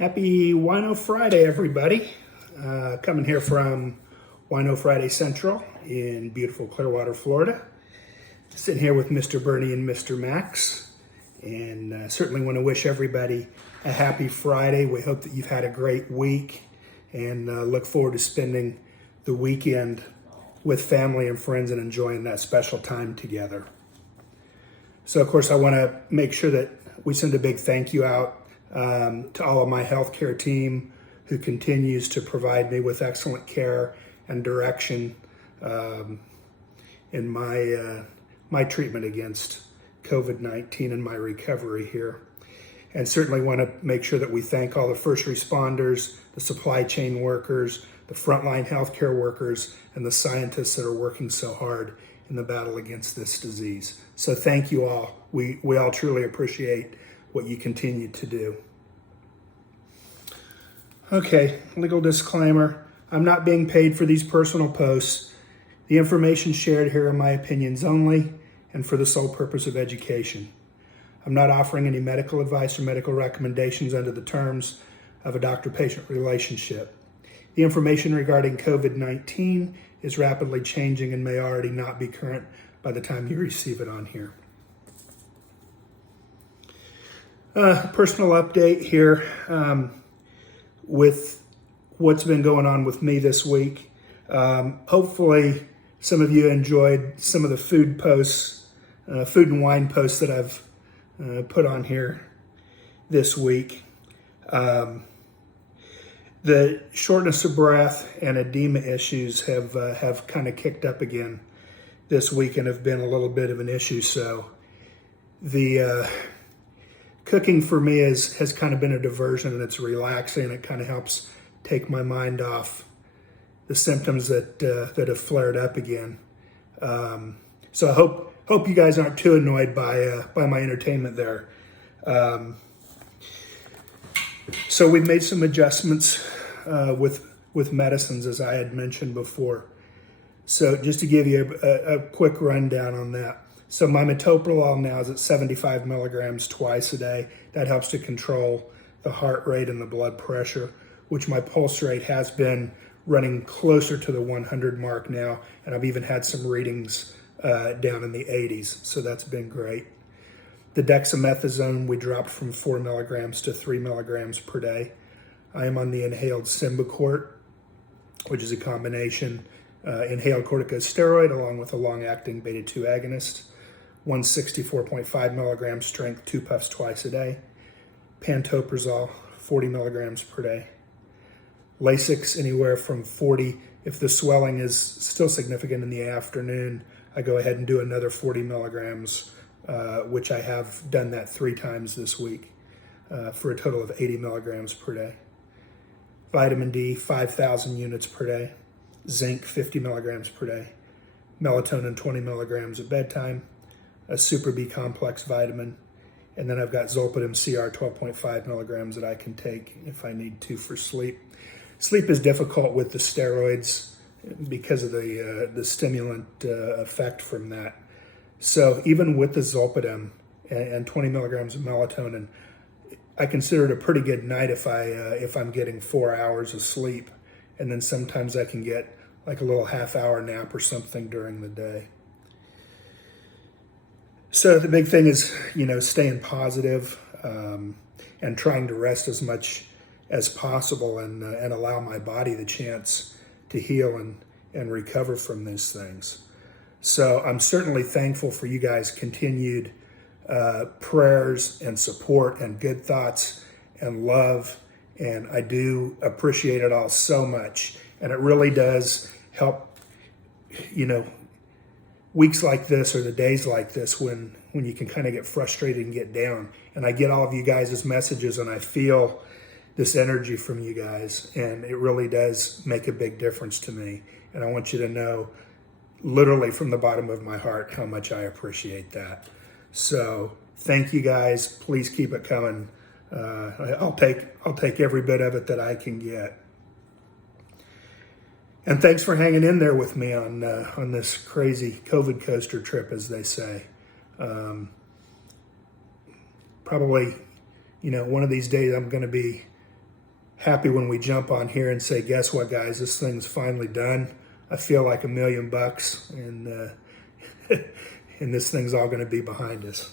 Happy Wino Friday, everybody. Coming here from Wino Friday Central in beautiful Clearwater, Florida. Sitting here with Mr. Bernie and Mr. Max. And certainly want to wish everybody a happy Friday. We hope that you've had a great week and look forward to spending the weekend with family and friends and enjoying that special time together. So, of course, I want to make sure that we send a big thank you out to all of my healthcare team who continues to provide me with excellent care and direction in my treatment against COVID-19 and my recovery here. And certainly want to make sure that we thank all the first responders, the supply chain workers, the frontline healthcare workers, and the scientists that are working so hard in the battle against this disease. So thank you all. We all truly appreciate what you continue to do. Okay, legal disclaimer. I'm not being paid for these personal posts. The information shared here are my opinions only and for the sole purpose of education. I'm not offering any medical advice or medical recommendations under the terms of a doctor-patient relationship. The information regarding COVID-19 is rapidly changing and may already not be current by the time you receive it on here. Personal update here with what's been going on with me this week. Hopefully some of you enjoyed some of the food and wine posts that I've put on here this week. The shortness of breath and edema issues have kind of kicked up again this week and have been a little bit of an issue. So the cooking for me has kind of been a diversion, and it's relaxing. It kind of helps take my mind off the symptoms that have flared up again. So I hope you guys aren't too annoyed by my entertainment there. So we've made some adjustments with medicines, as I had mentioned before. So just to give you a quick rundown on that. So my metoprolol now is at 75 milligrams twice a day. That helps to control the heart rate and the blood pressure, which my pulse rate has been running closer to the 100 mark now. And I've even had some readings down in the 80s. So that's been great. The dexamethasone, we dropped from 4 milligrams to 3 milligrams per day. I am on the inhaled Symbicort, which is a combination inhaled corticosteroid along with a long-acting beta-2 agonist. 164.5 milligrams strength, 2 puffs twice a day. Pantoprazole, 40 milligrams per day. Lasix, anywhere from 40. If the swelling is still significant in the afternoon, I go ahead and do another 40 milligrams, which I have done that 3 times this week for a total of 80 milligrams per day. Vitamin D, 5,000 units per day. Zinc, 50 milligrams per day. Melatonin, 20 milligrams at bedtime. A Super B complex vitamin. And then I've got Zolpidem CR, 12.5 milligrams that I can take if I need to for sleep. Sleep is difficult with the steroids because of the stimulant effect from that. So even with the Zolpidem and 20 milligrams of melatonin, I consider it a pretty good night if I'm getting 4 hours of sleep. And then sometimes I can get like a little half-hour nap or something during the day. So the big thing is, staying positive and trying to rest as much as possible and allow my body the chance to heal and recover from these things. So I'm certainly thankful for you guys' continued prayers and support and good thoughts and love. And I do appreciate it all so much. And it really does help, weeks like this or the days like this when you can kind of get frustrated and get down. And I get all of you guys' messages and I feel this energy from you guys. And it really does make a big difference to me. And I want you to know, literally from the bottom of my heart, how much I appreciate that. So thank you guys. Please keep it coming. I'll take every bit of it that I can get. And thanks for hanging in there with me on this crazy COVID coaster trip, as they say. Probably, one of these days I'm going to be happy when we jump on here and say, guess what, guys, this thing's finally done. I feel like $1 million, and and this thing's all going to be behind us.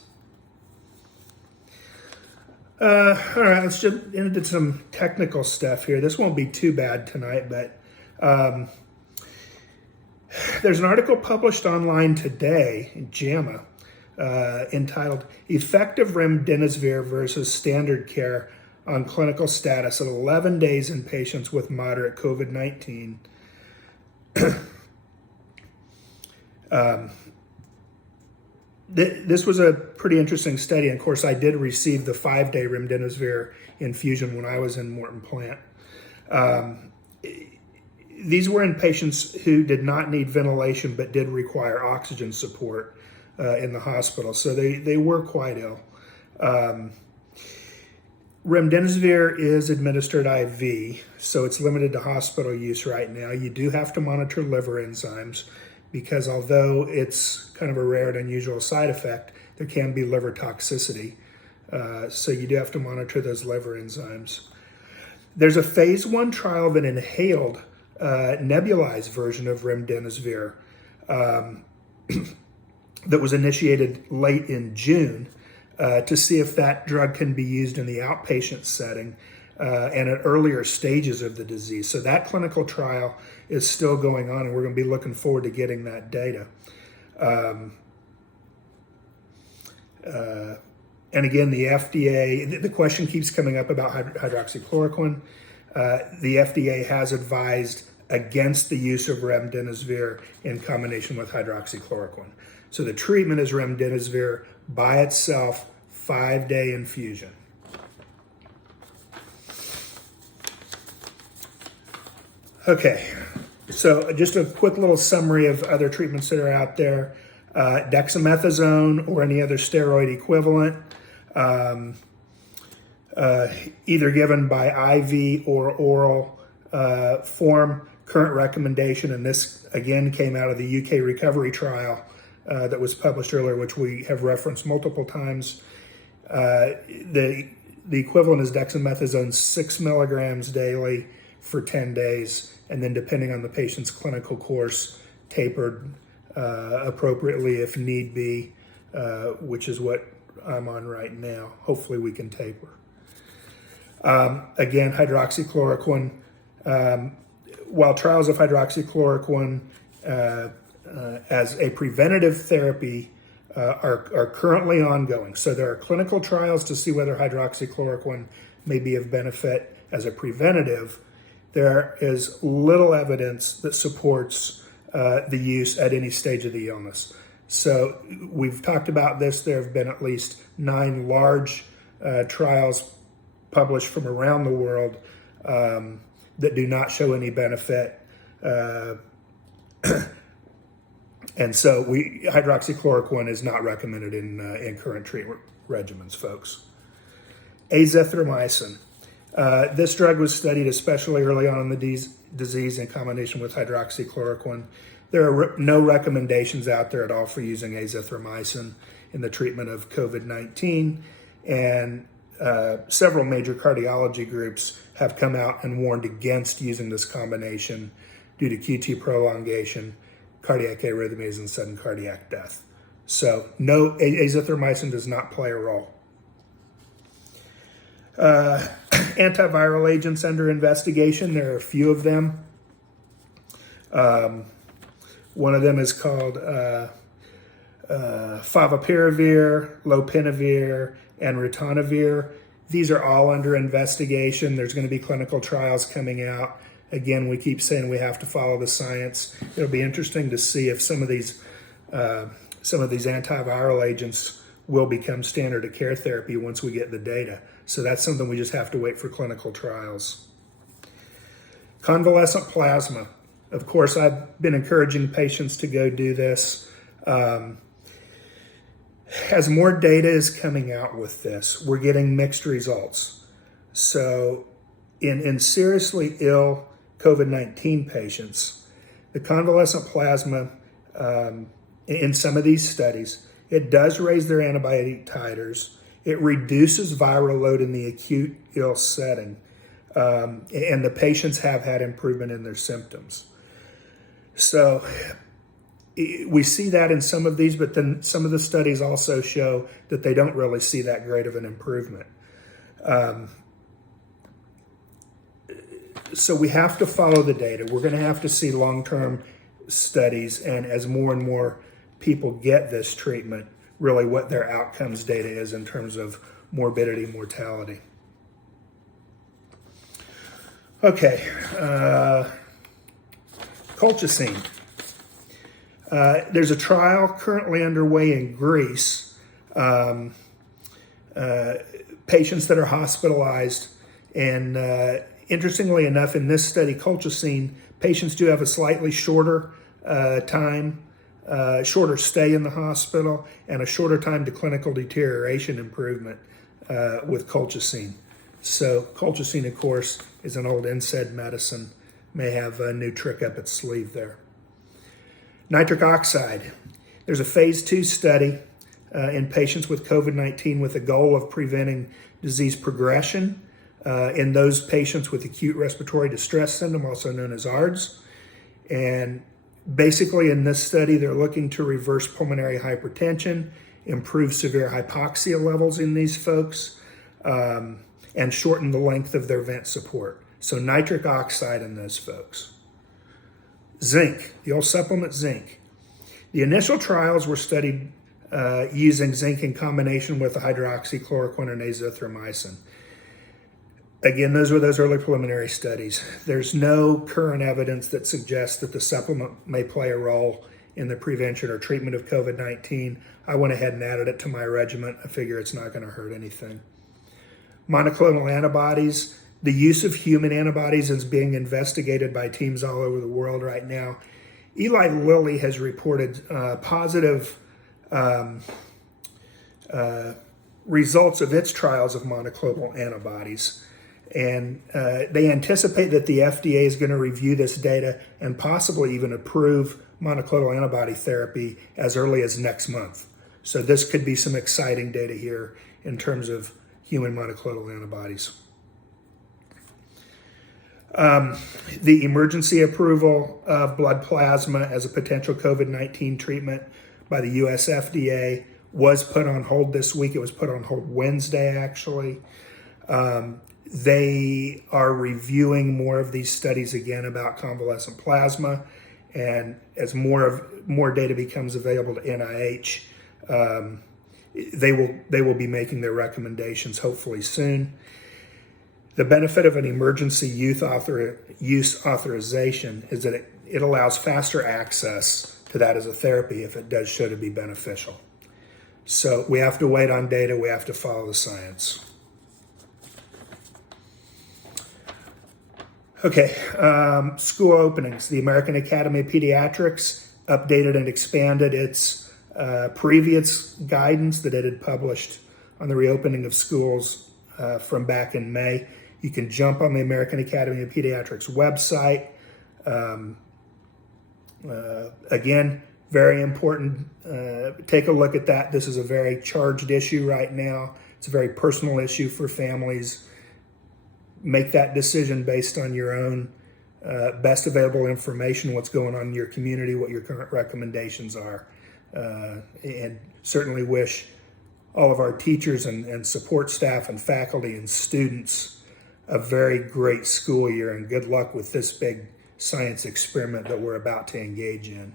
All right, let's jump into some technical stuff here. This won't be too bad tonight, but there's an article published online today in JAMA entitled Effective Remdesivir versus Standard Care on Clinical Status at 11 Days in Patients with Moderate COVID-19. This was a pretty interesting study. And of course, I did receive the 5-day remdesivir infusion when I was in Morton Plant. These were in patients who did not need ventilation but did require oxygen support in the hospital. So they were quite ill. Remdesivir is administered IV, so it's limited to hospital use right now. You do have to monitor liver enzymes because although it's kind of a rare and unusual side effect, there can be liver toxicity. So you do have to monitor those liver enzymes. There's a phase 1 trial of an inhaled nebulized version of remdesivir that was initiated late in June to see if that drug can be used in the outpatient setting and at earlier stages of the disease. So that clinical trial is still going on, and we're going to be looking forward to getting that data. And again, the FDA, the question keeps coming up about hydroxychloroquine. The FDA has advised against the use of remdesivir in combination with hydroxychloroquine. So the treatment is remdesivir by itself, 5-day infusion. Okay, so just a quick little summary of other treatments that are out there. Dexamethasone or any other steroid equivalent, either given by IV or oral form. Current recommendation, and this again came out of the UK recovery trial that was published earlier, which we have referenced multiple times. The equivalent is dexamethasone 6 milligrams daily for 10 days, and then depending on the patient's clinical course, tapered appropriately if need be, which is what I'm on right now. Hopefully we can taper. Again, hydroxychloroquine. While trials of hydroxychloroquine as a preventative therapy are currently ongoing. So there are clinical trials to see whether hydroxychloroquine may be of benefit as a preventative. There is little evidence that supports the use at any stage of the illness. So we've talked about this. There have been at least 9 large trials published from around the world that do not show any benefit. And so hydroxychloroquine is not recommended in current treatment regimens, folks. Azithromycin. This drug was studied especially early on in the disease in combination with hydroxychloroquine. There are no recommendations out there at all for using azithromycin in the treatment of COVID-19, and several major cardiology groups have come out and warned against using this combination due to QT prolongation, cardiac arrhythmias, and sudden cardiac death. So no, azithromycin does not play a role. Antiviral agents under investigation, there are a few of them. One of them is called favipiravir, lopinavir, and ritonavir. These are all under investigation. There's going to be clinical trials coming out. Again, we keep saying we have to follow the science. It'll be interesting to see if some of these antiviral agents will become standard of care therapy once we get the data. So that's something we just have to wait for clinical trials. Convalescent plasma. Of course, I've been encouraging patients to go do this. As more data is coming out with this, we're getting mixed results. So in seriously ill COVID-19 patients, the convalescent plasma, in some of these studies, it does raise their antibiotic titers. It reduces viral load in the acute ill setting. and the patients have had improvement in their symptoms. So we see that in some of these, but then some of the studies also show that they don't really see that great of an improvement. So we have to follow the data. We're going to have to see long-term studies, and as more and more people get this treatment, really what their outcomes data is in terms of morbidity, mortality. Okay, colchicine. There's a trial currently underway in Greece. Patients that are hospitalized, and interestingly enough, in this study, colchicine, patients do have a slightly shorter shorter stay in the hospital, and a shorter time to clinical deterioration improvement with colchicine. So colchicine, of course, is an old NSAID medicine, may have a new trick up its sleeve there. Nitric oxide. There's a phase 2 study in patients with COVID-19 with the goal of preventing disease progression in those patients with acute respiratory distress syndrome, also known as ARDS. And basically in this study, they're looking to reverse pulmonary hypertension, improve severe hypoxia levels in these folks, and shorten the length of their vent support. So nitric oxide in those folks. Zinc, the old supplement zinc. The initial trials were studied using zinc in combination with the hydroxychloroquine and azithromycin. Again, those were those early preliminary studies. There's no current evidence that suggests that the supplement may play a role in the prevention or treatment of COVID-19. I went ahead and added it to my regimen. I figure it's not going to hurt anything. Monoclonal antibodies. The use of human antibodies is being investigated by teams all over the world right now. Eli Lilly has reported positive results of its trials of monoclonal antibodies. And they anticipate that the FDA is going to review this data and possibly even approve monoclonal antibody therapy as early as next month. So this could be some exciting data here in terms of human monoclonal antibodies. The emergency approval of blood plasma as a potential COVID-19 treatment by the US FDA was put on hold this week. It was put on hold Wednesday, actually. They are reviewing more of these studies again about convalescent plasma, and as more data becomes available to NIH, they will be making their recommendations hopefully soon. The benefit of an emergency use authorization is that it allows faster access to that as a therapy if it does show to be beneficial. So we have to wait on data. We have to follow the science. Okay, school openings. The American Academy of Pediatrics updated and expanded its previous guidance that it had published on the reopening of schools from back in May. You can jump on the American Academy of Pediatrics website. Again, very important. Take a look at that. This is a very charged issue right now. It's a very personal issue for families. Make that decision based on your own best available information, what's going on in your community, what your current recommendations are. And certainly wish all of our teachers and support staff and faculty and students a very great school year, and good luck with this big science experiment that we're about to engage in.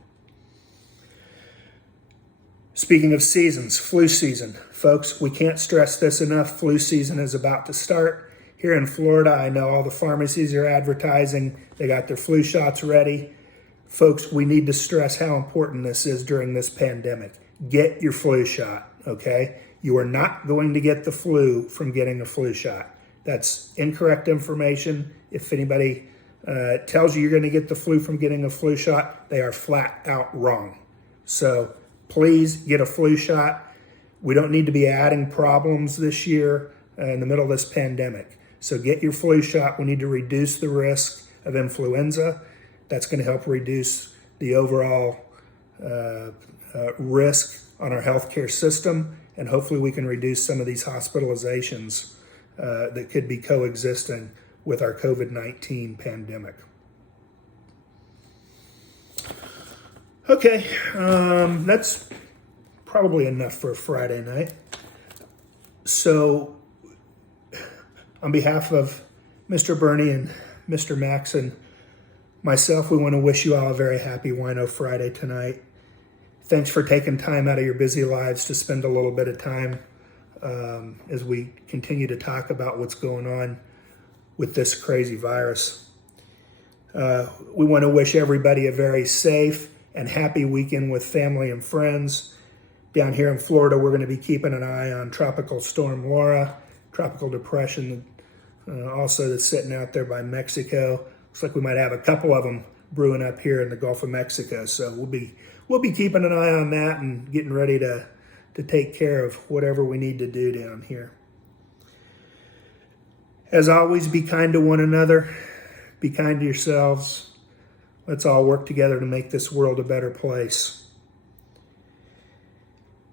Speaking of seasons, flu season. Folks, we can't stress this enough. Flu season is about to start. Here in Florida, I know all the pharmacies are advertising. They got their flu shots ready. Folks, we need to stress how important this is during this pandemic. Get your flu shot, okay? You are not going to get the flu from getting a flu shot. That's incorrect information. If anybody tells you you're going to get the flu from getting a flu shot, they are flat out wrong. So please get a flu shot. We don't need to be adding problems this year in the middle of this pandemic. So get your flu shot. We need to reduce the risk of influenza. That's going to help reduce the overall risk on our healthcare system. And hopefully we can reduce some of these hospitalizations that could be coexisting with our COVID-19 pandemic. Okay, that's probably enough for a Friday night. So, on behalf of Mr. Bernie and Mr. Max and myself, we want to wish you all a very happy Wino Friday tonight. Thanks for taking time out of your busy lives to spend a little bit of time as we continue to talk about what's going on with this crazy virus. We want to wish everybody a very safe and happy weekend with family and friends. Down here in Florida, we're going to be keeping an eye on Tropical Storm Laura, tropical depression also that's sitting out there by Mexico. Looks like we might have a couple of them brewing up here in the Gulf of Mexico. So we'll be keeping an eye on that and getting ready to take care of whatever we need to do down here. As always, be kind to one another. Be kind to yourselves. Let's all work together to make this world a better place.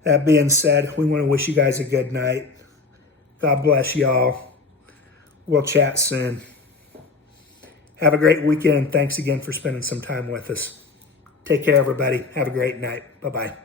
That being said, we want to wish you guys a good night. God bless y'all. We'll chat soon. Have a great weekend. Thanks again for spending some time with us. Take care, everybody. Have a great night. Bye-bye.